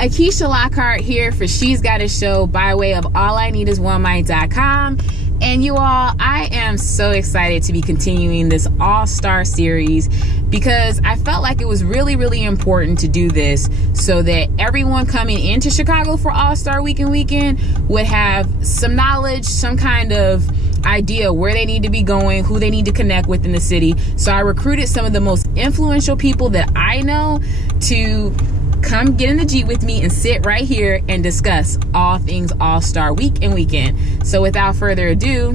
Akeisha Lockhart here for She's Got a Show by way of allineedis1mic.com. And you all, I am so excited to be continuing this All-Star series because I felt like it was really, really important to do this so that everyone coming into Chicago for All-Star weekend would have some knowledge, some kind of idea where they need to be going, who they need to connect with in the city. So I recruited some of the most influential people that I know to come get in the Jeep with me and sit right here and discuss all things All-Star week and weekend. So without further ado,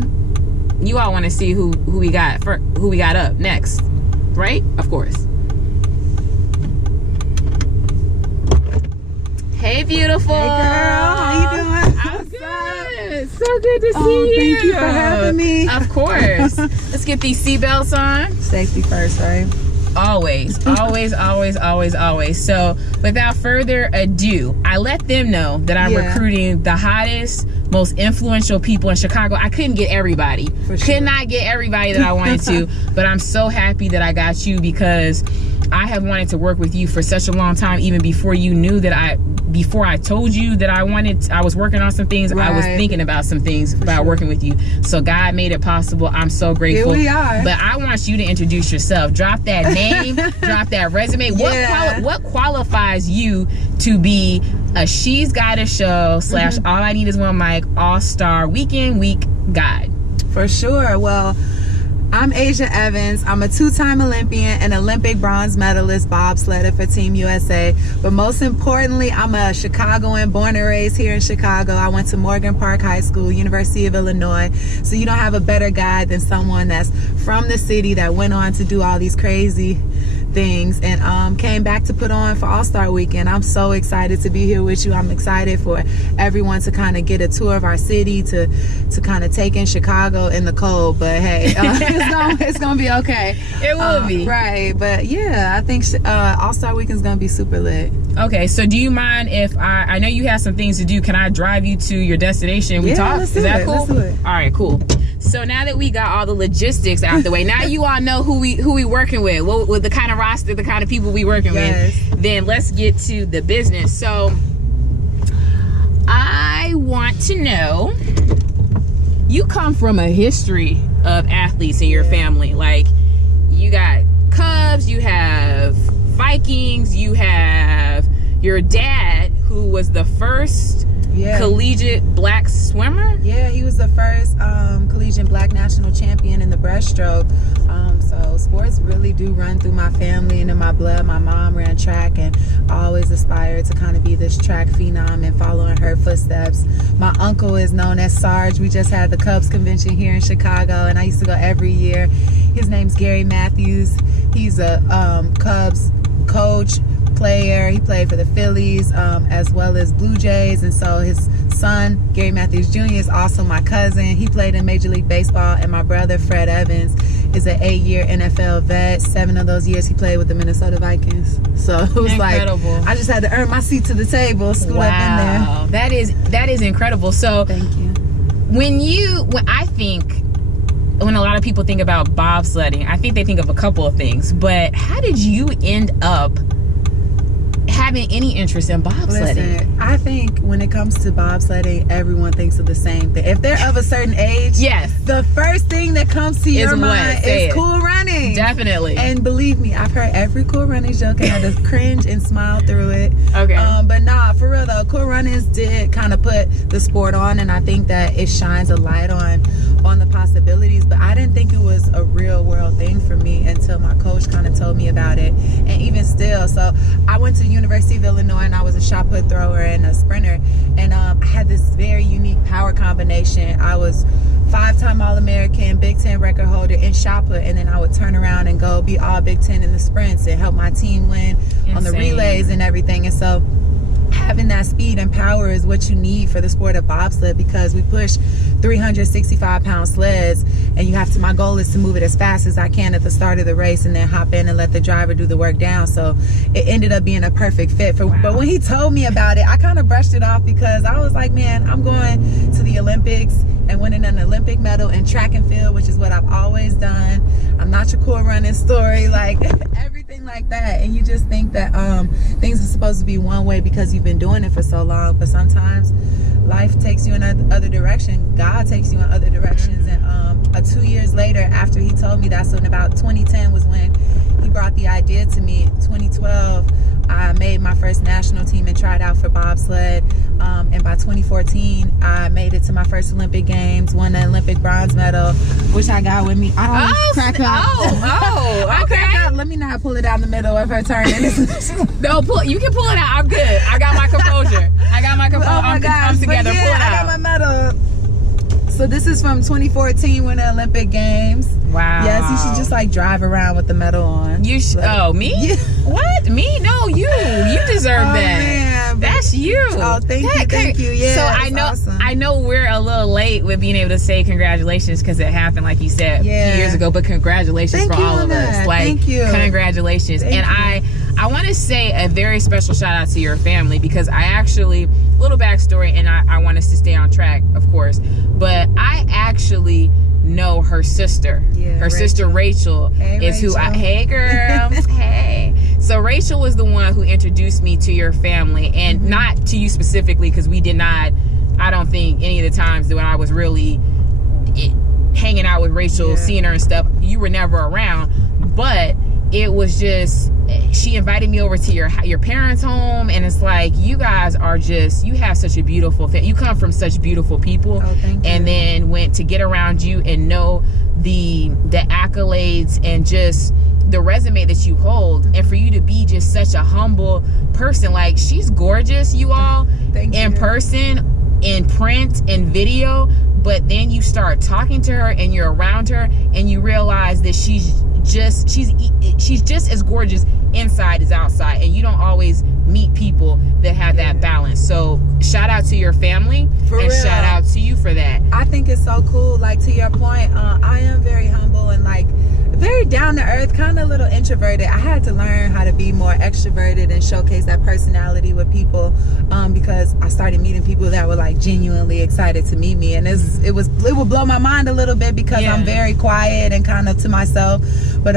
you all want to see who we got up next, right? Of course. Hey, beautiful. Hey, girl. How you doing? I'm good. So good to see you. Thank you for having me. Of course. Let's get these seatbelts on. Safety first, right? Always, always, always, always, always. So without further ado, I let them know that I'm recruiting the hottest, most influential people in Chicago. I couldn't get everybody. Could not get everybody that I wanted to, but I'm so happy that I got you because I have wanted to work with you for such a long time, even before you knew that before I told you that I was working on some things, I was thinking about some things about working with you. So God made it possible. I'm so grateful. Here we are. But I want you to introduce yourself. Drop that name, drop that resume. What qualifies you to be a She's Got a Show / All I Need Is One Mic All-Star Weekend Week Guide? For sure. Well, I'm Asia Evans. I'm a 2-time Olympian and Olympic bronze medalist bobsledder for Team USA. But most importantly, I'm a Chicagoan, born and raised here in Chicago. I went to Morgan Park High School, University of Illinois. So you don't have a better guide than someone that's from the city that went on to do all these crazy things and came back to put on for All-Star Weekend. I'm so excited to be here with you. I'm excited for everyone to kind of get a tour of our city, to kind of take in Chicago in the cold. But hey, it's gonna be okay. It will be. Right. But yeah, I think All-Star Weekend is gonna be super lit. Okay, so do you mind if I know you have some things to do, can I drive you to your destination? We talk? Is that cool? Let's do it. All right, cool. So now that we got all the logistics out the way, now you all know who we working with the kind of roster, the kind of people we working with. Then let's get to the business. So I want to know, you come from a history of athletes in your family. Like, you got Cubs, you have Vikings, you have your dad, who was the first collegiate black swimmer. Yeah, he was the first collegiate black national champion in the breaststroke. So sports really do run through my family and in my blood. My mom ran track, and I always aspired to kind of be this track phenom and follow in her footsteps. My uncle is known as Sarge. We just had the Cubs convention here in Chicago, and I used to go every year. His name's Gary Matthews. He's a Cubs coach, player. He played for the Phillies as well as Blue Jays, and so his son Gary Matthews Jr. is also my cousin. He played in Major League Baseball, and my brother Fred Evans is an 8-year NFL vet. 7 of those years he played with the Minnesota Vikings. So it was incredible. Like I just had to earn my seat to the table, scoot up in there. That is incredible. So thank you. When a lot of people think about bobsledding, I think they think of a couple of things, but how did you end up having any interest in bobsledding? Listen, I think when it comes to bobsledding, everyone thinks of the same thing. If they're of a certain age, the first thing that comes to your mind is Cool Runnings. Definitely. And believe me, I've heard every Cool Runnings joke and had to cringe and smile through it. Okay. But nah, for real though, Cool Runnings did kind of put the sport on, and I think that it shines a light on the possibilities. But I didn't think it was a real world thing for me until my coach kind of told me about it. And even still, so I went to University of Illinois, and I was a shot put thrower and a sprinter, and I had this very unique power combination. I was 5-time All-American, Big Ten record holder in shot put, and then I would turn around and go be all Big Ten in the sprints and help my team win on the relays and everything. And so having that speed and power is what you need for the sport of bobsled, because we push 365-pound sleds, and my goal is to move it as fast as I can at the start of the race and then hop in and let the driver do the work down. So it ended up being a perfect fit. But when he told me about it, I kind of brushed it off because I was like, man, I'm going to the Olympics and winning an Olympic medal in track and field, which is what I've always done. I'm not your Cool Running story. Like everything anything like that. And you just think that things are supposed to be one way because you've been doing it for so long. But sometimes life takes you in another direction. God takes you in other directions. And 2 years later, after he told me that, so in about 2010 was when he brought the idea to me. 2012, I made my first national team and tried out for bobsled. And by 2014, I made it to my first Olympic Games, won the Olympic bronze medal, which I got with me. I always crack up. Okay. Let me not pull it out in the middle of her turn. No, you can pull it out. I'm good. I got my composure. Oh my gosh, I'm together. Yeah, pull it out. I got my medal. So this is from 2014 when the Olympic Games. Wow. Yes, you should just like drive around with the medal on. You should. Oh, me? Yeah. What? Me? No, you. You deserve that. Man, that's you. Oh, thank you. Yeah. So awesome. I know we're a little late with being able to say congratulations because it happened, like you said, a few years ago. But congratulations for all of us. Like, thank you. Congratulations. I want to say a very special shout out to your family because I actually, little backstory, and I want us to stay on track, of course, but I actually know her sister. Her sister Rachel is who hey girl. Hey. So Rachel was the one who introduced me to your family, and not to you specifically because we did not, I don't think any of the times that when I was really hanging out with Rachel, seeing her and stuff, you were never around, but it was just, she invited me over to your parents' home, and it's like, you guys are just, you have such a beautiful you come from such beautiful people. Oh, thank you. And then went to get around you and know the accolades and just the resume that you hold, and for you to be just such a humble person. Like, she's gorgeous, you all, in person, in print, in video, but then you start talking to her and you're around her and you realize that she's just as gorgeous inside as outside, and you don't always meet people that have that balance. So shout out to your family shout out to you for that. I think it's so cool. Like, to your point, I am very humble and like very down to earth, kind of a little introverted. I had to learn how to be more extroverted and showcase that personality with people, because I started meeting people that were like genuinely excited to meet me, and it would blow my mind a little bit because I'm very quiet and kind of to myself. But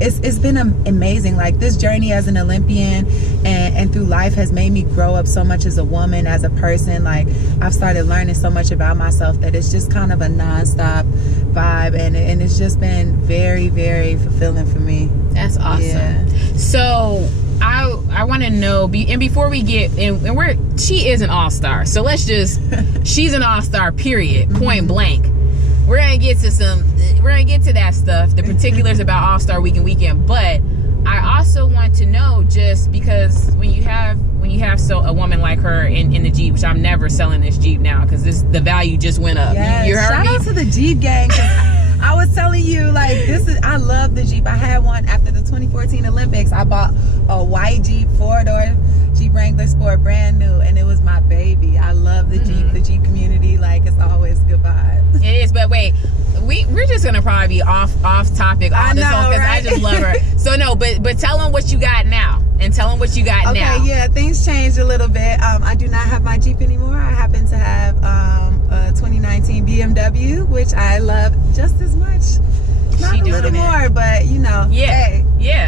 it's been amazing. Like, this journey as an Olympian and through life has made me grow up so much as a woman, as a person. Like, I've started learning so much about myself that it's just kind of a nonstop vibe, and it's just been very, very fulfilling for me. That's awesome. Yeah. So I want to know, and before we get, and she is an all-star, so let's just, she's an all-star, period, point blank. We're gonna get to that stuff, the particulars about All-Star Week and Weekend, but I also want to know, just because when you have a woman like her in the Jeep, which I'm never selling this Jeep now because the value just went up. Yes. You heard Shout me? out to the Jeep gang. I was telling you, like, I love the Jeep. I had one after the 2014 Olympics. I bought a white Jeep, 4-door Jeep Wrangler Sport, brand new, and it was my baby. I love the Jeep, the Jeep community. Like, it's always good vibes. It is, but wait, we're just gonna probably be off topic on this one because I just love her. So no, but tell them what you got now, and tell them what you got now. Okay, yeah, things changed a little bit. I do not have my Jeep anymore. I happen to have a 2019 BMW, which I love just as much. Not a little more, but you know,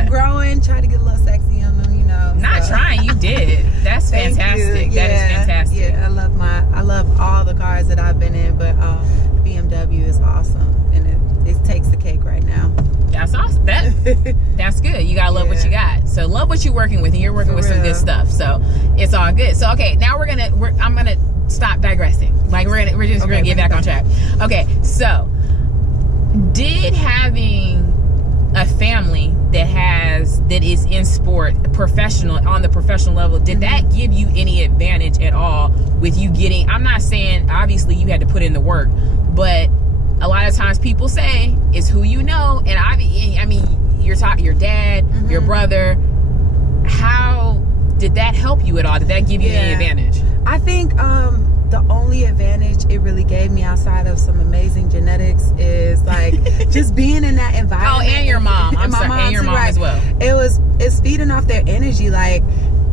growing, try to get a little sexy on them, you know. Not trying, you did. That's fantastic. That is fantastic. Yeah, I love all the cars that I've been in, but the BMW is awesome, and it takes the cake right now. That's awesome. That's good. You gotta love what you got. So love what you're working with, and you're working with some good stuff. So it's all good. So okay, now I'm gonna stop digressing. Like, we're gonna get back on track. Okay, so did having a family that is in sport, on the professional level, did that give you any advantage at all with you getting, I'm not saying obviously you had to put in the work, but a lot of times people say it's who you know, and I mean your dad, your brother, how did that help you at all? Did that give you any advantage? I think the only advantage it really gave me, outside of some amazing genetics, is like just being in that environment. Oh, and your mom. And your mom as well. It's feeding off their energy. Like,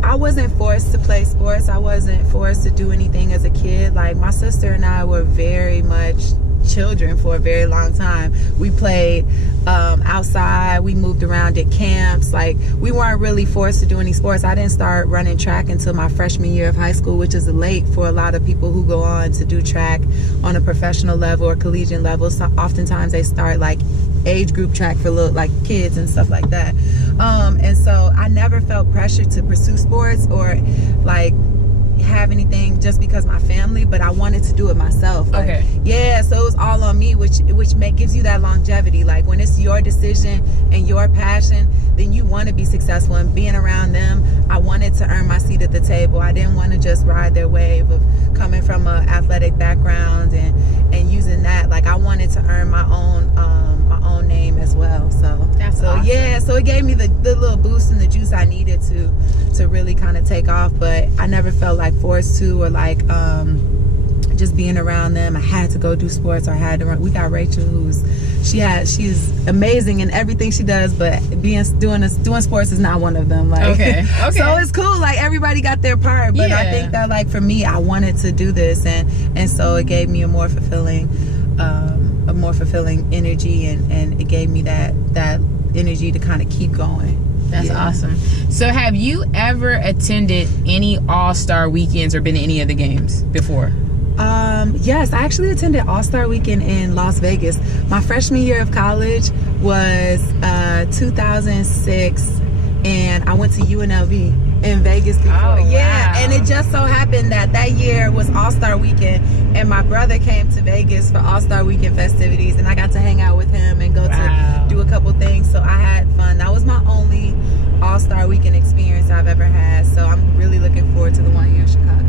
I wasn't forced to play sports. I wasn't forced to do anything as a kid. Like, my sister and I were very much children for a very long time. We played outside, we moved around, did camps. Like, we weren't really forced to do any sports. I didn't start running track until my freshman year of high school, which is late for a lot of people who go on to do track on a professional level or collegiate level. So oftentimes they start like age group track for little like kids and stuff like that. And so I never felt pressure to pursue sports or like have anything just because my family, but I wanted to do it myself. Like, okay. Yeah, so it was all on me, which gives you that longevity. Like, when it's your decision and your passion, then you want to be successful. And being around them, I wanted to earn my seat at the table. I didn't want to just ride their wave of coming from an athletic background and using that. Like, I wanted to earn my own name as well. So that's awesome. Yeah, so it gave me the little boost and the juice I needed to really kind of take off. But I never felt like forced to, or like just being around them I had to go do sports, or I had to run. We got Rachel, she's amazing in everything she does, but doing sports is not one of them. Like, okay. So it's cool, like everybody got their part, but I think that like for me, I wanted to do this, and so it gave me a more fulfilling energy, and it gave me that energy to kind of keep going. That's awesome. So have you ever attended any All-Star weekends or been to any of the games before? Yes, I actually attended All-Star Weekend in Las Vegas. My freshman year of college was 2006, and I went to UNLV in Vegas before. Oh, yeah, wow. And it just so happened that year was All-Star Weekend, and my brother came to Vegas for All-Star Weekend festivities, and I got to hang out with him and go to do a couple things. So I had fun. That was my only All-Star Weekend experience I've ever had. So I'm really looking forward to the one here in Chicago.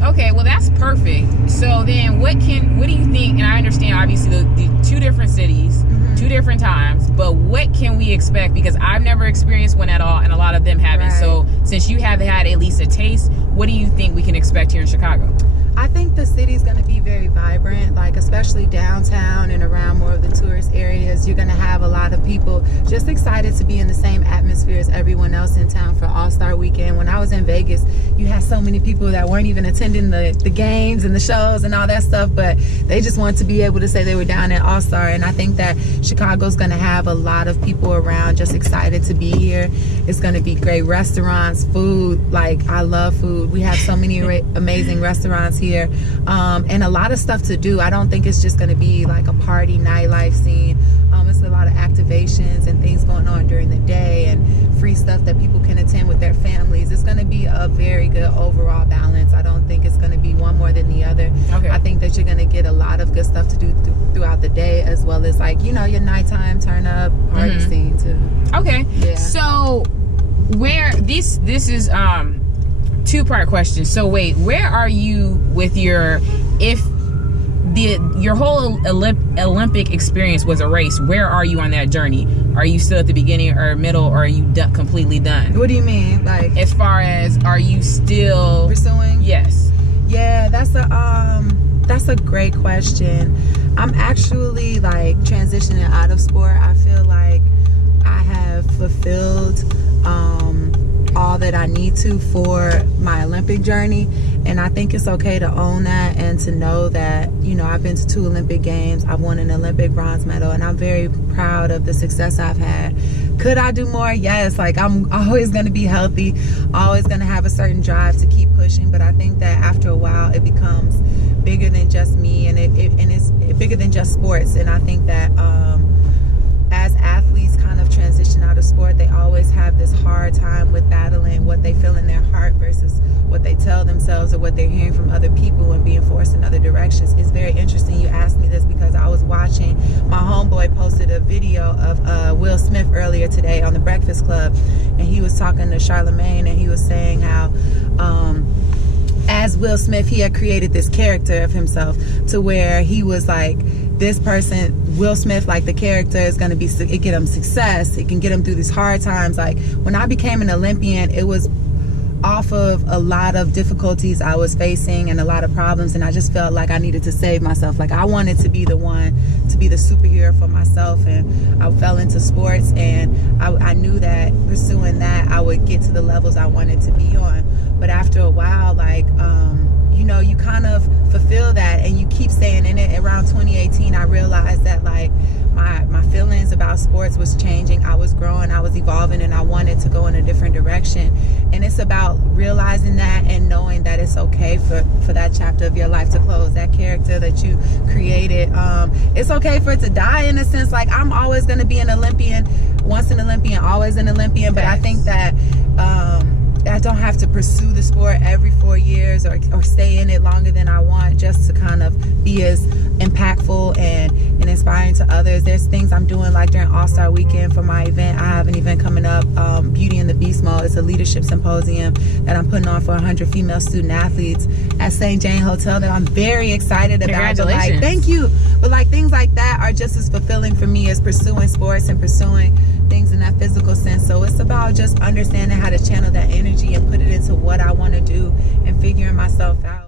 Okay, well that's perfect. So then what do you think, and I understand obviously the two different cities, two different times, but what can we expect? Because I've never experienced one at all, and a lot of them haven't. Right. So since you have had at least a taste, what do you think we can expect here in Chicago? I think the city's going to be very vibrant, like especially downtown and around more of the tourist areas. You're going to have a lot of people just excited to be in the same atmosphere as everyone else in town for All-Star Weekend. When I was in Vegas, you had so many people that weren't even attending the games and the shows and all that stuff, but they just wanted to be able to say they were down at All-Star. And I think that Chicago's going to have a lot of people around just excited to be here. It's going to be great restaurants, food. Like, I love food. We have so many amazing restaurants here. And a lot of stuff to do. I don't think it's just going to be like a party nightlife scene. It's a lot of activations and things going on during the day, and free stuff that people can attend with their families. It's going to be a very good overall balance. I don't think it's going to be one more than the other. Okay. I think that you're going to get a lot of good stuff to do throughout the day, as well as like, you know, your nighttime turn up party scene too. Okay. Yeah. So where this is two-part question. So wait, where are you with your whole Olympic experience was a race? Where are you on that journey? Are you still at the beginning or middle, or are you completely done? What do you mean? Like, as far as, are you still pursuing? Yes. Yeah, that's a great question. I'm actually like transitioning out of sport. I feel like I have fulfilled all that I need to for my Olympic journey, and I think it's okay to own that and to know that, you know, I've been to 2 Olympic Games, I've won an Olympic bronze medal, and I'm very proud of the success I've had. Could I do more? Yes. Like, I'm always going to be healthy, always going to have a certain drive to keep pushing, but I think that after a while it becomes bigger than just me, and it's bigger than just sports. And I think that as athletes kind of transition out of sport, they always have this hard time with battling what they feel in their heart versus what they tell themselves or what they're hearing from other people and being forced in other directions. It's very interesting you asked me this, because I was watching, my homeboy posted a video of Will Smith earlier today on The Breakfast Club, and he was talking to Charlamagne, and he was saying how as Will Smith, he had created this character of himself to where he was like, this person, Will Smith, like the character is going to be, it get him success, it can get him through these hard times. Like, when I became an Olympian, it was off of a lot of difficulties I was facing and a lot of problems, and I just felt like I needed to save myself. Like, I wanted to be the one to be the superhero for myself, and I fell into sports, and I knew that pursuing that I would get to the levels I wanted to be on. But after a while, like, you know, you kind of fulfill that and you keep saying in it. Around 2018, I realized that like my feelings about sports was changing. I was growing, I was evolving, and I wanted to go in a different direction. And it's about realizing that and knowing that it's okay for that chapter of your life to close, that character that you created. It's okay for it to die, in a sense. Like, I'm always going to be an Olympian, once an Olympian, always an Olympian. But I think that I don't have to pursue the sport every 4 years or stay in it longer than I want, just to kind of be as impactful and inspiring to others. There's things I'm doing, like during All-Star Weekend for my event. I have an event coming up, Beauty and the Beast Mode. It's a leadership symposium that I'm putting on for 100 female student athletes at St. Jane Hotel that I'm very excited about. Congratulations. Like, thank you. But like, things like that are just as fulfilling for me as pursuing sports and pursuing things in that physical sense. So it's about just understanding how to channel that energy and put it into what I want to do and figuring myself out.